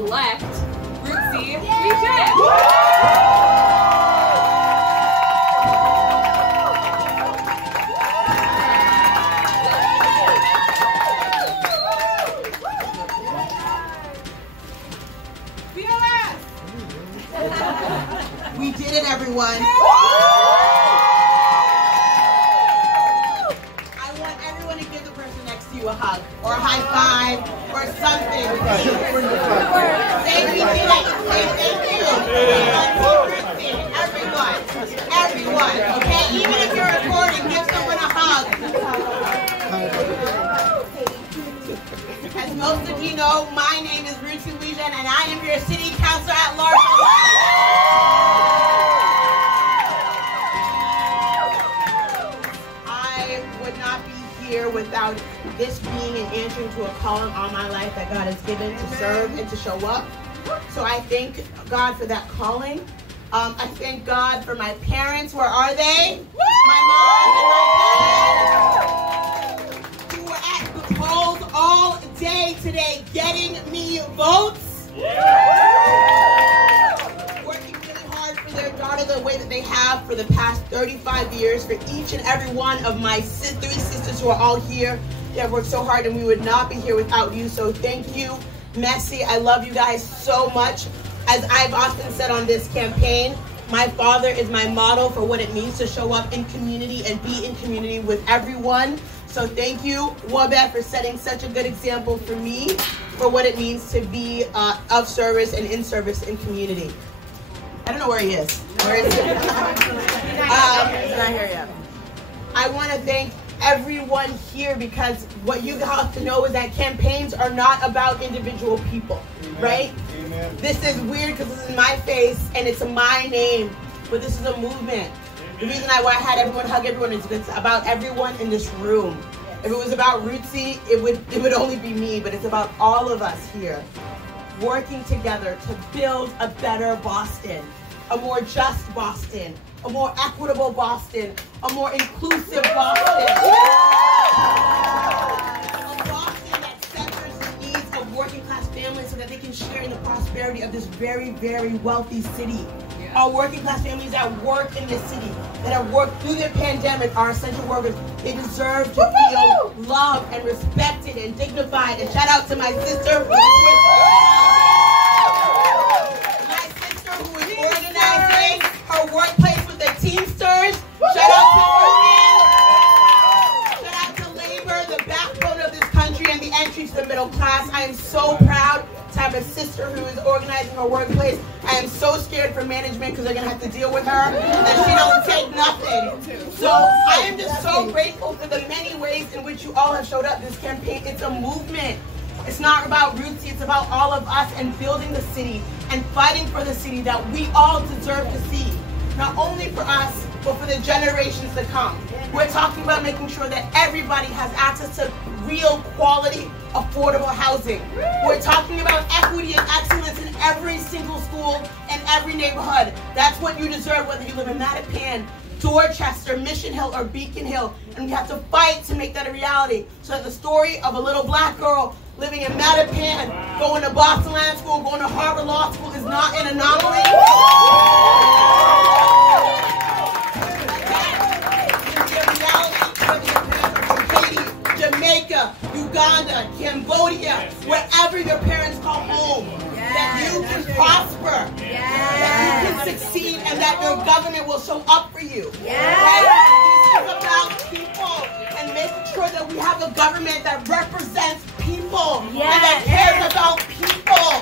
elect Ruthzee Louijeune. We did it, everyone. I want everyone to give the person next to you a hug, or a high five, or something. Say we did it. Say thank you. Everyone, okay? Even if you're recording, give someone a hug. As most of you know, my name is Ruthzee Louijeune, and I am your city councilor at large. Without this being an answering to a calling on my life that God has given to serve and to show up. So I thank God for that calling. I thank God for my parents. Where are they? My mom and my dad, who were at the polls all day today getting me votes. Working really hard for their daughter the way that they have for the past 35 years. For each and every one of my 3 sisters who are all here, they have worked so hard, and we would not be here without you. So thank you, Messi. I love you guys so much. As I've often said on this campaign, my father is my model for what it means to show up in community and be in community with everyone. So thank you, Wabet, for setting such a good example for me for what it means to be of service and in service in community. I don't know where he is. Where is he? He's not here yet. I want to thank everyone here, because what you have to know is that campaigns are not about individual people, right? Amen. This is weird because this is my face and it's my name, but this is a movement. The reason why I had everyone hug everyone is it's about everyone in this room. If it was about Ruthzee, it would only be me, but it's about all of us here working together to build a better Boston, a more just Boston, a more equitable Boston, a more inclusive Boston. A Boston that centers the needs of working class families so that they can share in the prosperity of this very, very wealthy city. Our working class families that work in this city, that have worked through the pandemic, are essential workers. They deserve to feel loved and respected and dignified. And shout out to my sister, who is organizing her workplace with the Teamsters. Shout out to unions. Shout out to labor, the backbone of this country and the entry to the middle class. I am so proud to have a sister who is organizing her workplace. I am so scared for management because they're going to have to deal with her and she don't take nothing. So I am just so grateful for the many ways in which you all have showed up this campaign. It's a movement. It's not about Ruthzee, it's about all of us and building the city and fighting for the city that we all deserve to see. Not only for us, but for the generations to come. We're talking about making sure that everybody has access to real quality, affordable housing. We're talking about equity and excellence in every single school and every neighborhood. That's what you deserve, whether you live in Mattapan, Dorchester, Mission Hill, or Beacon Hill. And we have to fight to make that a reality so that the story of a little black girl living in Mattapan, going to Boston Land School, going to Harvard Law School is not an anomaly. Jamaica, Uganda, Cambodia, wherever your parents call home, that you can prosper, that you can succeed, and that your government will show up for you. Right? This is about people and making sure that we have a government that represents people and that cares about people.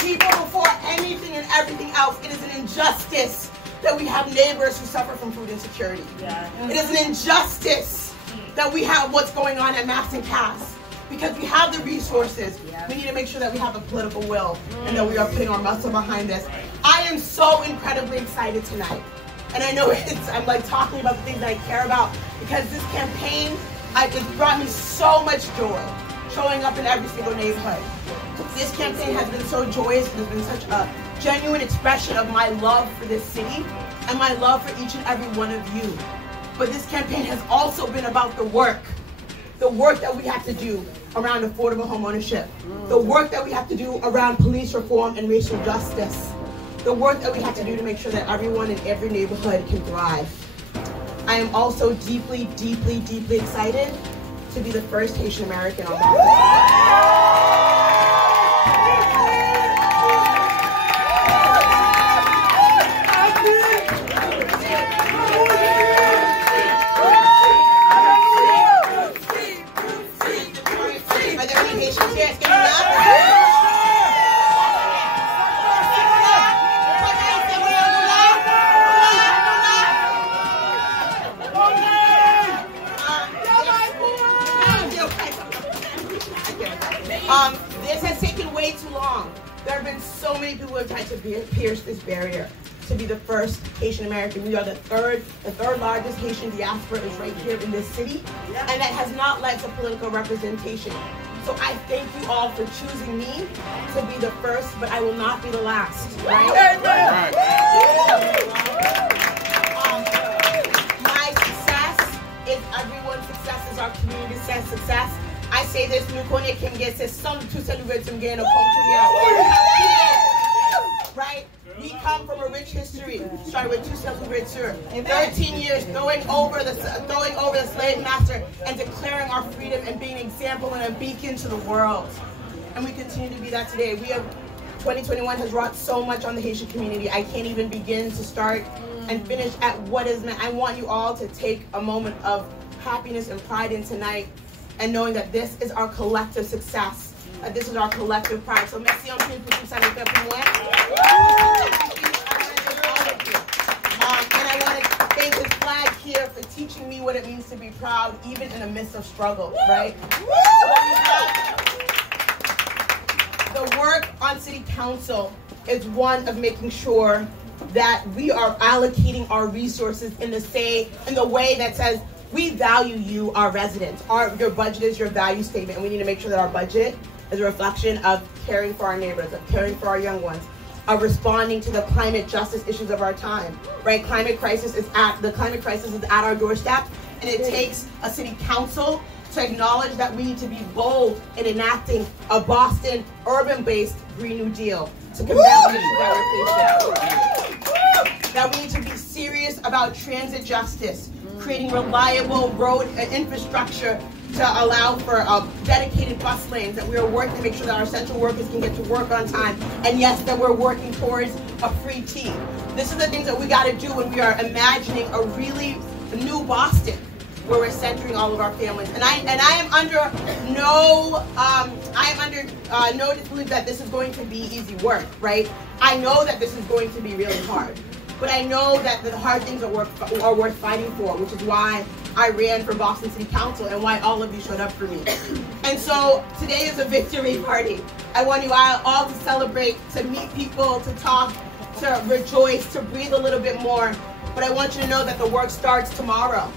People before anything and everything else. It is an injustice that we have neighbors who suffer from food insecurity. It is an injustice that we have what's going on at Mass and Cass. Because we have the resources, we need to make sure that we have the political will and that we are putting our muscle behind this. I am so incredibly excited tonight. And I know I'm like talking about the things that I care about because this campaign, it brought me so much joy showing up in every single neighborhood. This campaign has been so joyous. It has been such a genuine expression of my love for this city and my love for each and every one of you. But this campaign has also been about the work that we have to do around affordable home ownership, the work that we have to do around police reform and racial justice, the work that we have to do to make sure that everyone in every neighborhood can thrive. I am also deeply, deeply, deeply excited to be the first Haitian American on Boston. This has taken way too long. There have been so many people who have tried to pierce this barrier to be the first Haitian American. We are the third largest Haitian diaspora is right here in this city, and that has not led to political representation. So I thank you all for choosing me to be the first, but I will not be the last. Right? My success is everyone's success, is our community's success. I say this, nous connaissons qui me c'est sans tout célébrer to me right? We come from a rich history. Started with two celebrations, 13 years throwing over the slave master and declaring our freedom and being an example and a beacon to the world. And we continue to be that today. 2021 has wrought so much on the Haitian community. I can't even begin to start and finish at what is meant. I want you all to take a moment of happiness and pride in tonight, and knowing that this is our collective success, that this is our collective pride. So merci en pile pour tout ça, les fait pour moi. And I want to thank this flag here for teaching me what it means to be proud, even in the midst of struggle, right? The work on City Council is one of making sure that we are allocating our resources in the way that says, we value you, our residents. Your budget is your value statement, and we need to make sure that our budget is a reflection of caring for our neighbors, of caring for our young ones, of responding to the climate justice issues of our time. Right? The climate crisis is at our doorstep, and it takes a city council to acknowledge that we need to be bold in enacting a Boston urban-based Green New Deal to combat the issues that we're facing. That we need to be serious about transit justice, creating reliable road infrastructure to allow for dedicated bus lanes, that we are working to make sure that our essential workers can get to work on time, and yes, that we're working towards a free tea. This is the things that we got to do when we are imagining a really new Boston, where we're centering all of our families. And I am under no disbelief that this is going to be easy work, right? I know that this is going to be really hard. But I know that the hard things are worth fighting for, which is why I ran for Boston City Council and why all of you showed up for me. And so today is a victory party. I want you all to celebrate, to meet people, to talk, to rejoice, to breathe a little bit more. But I want you to know that the work starts tomorrow.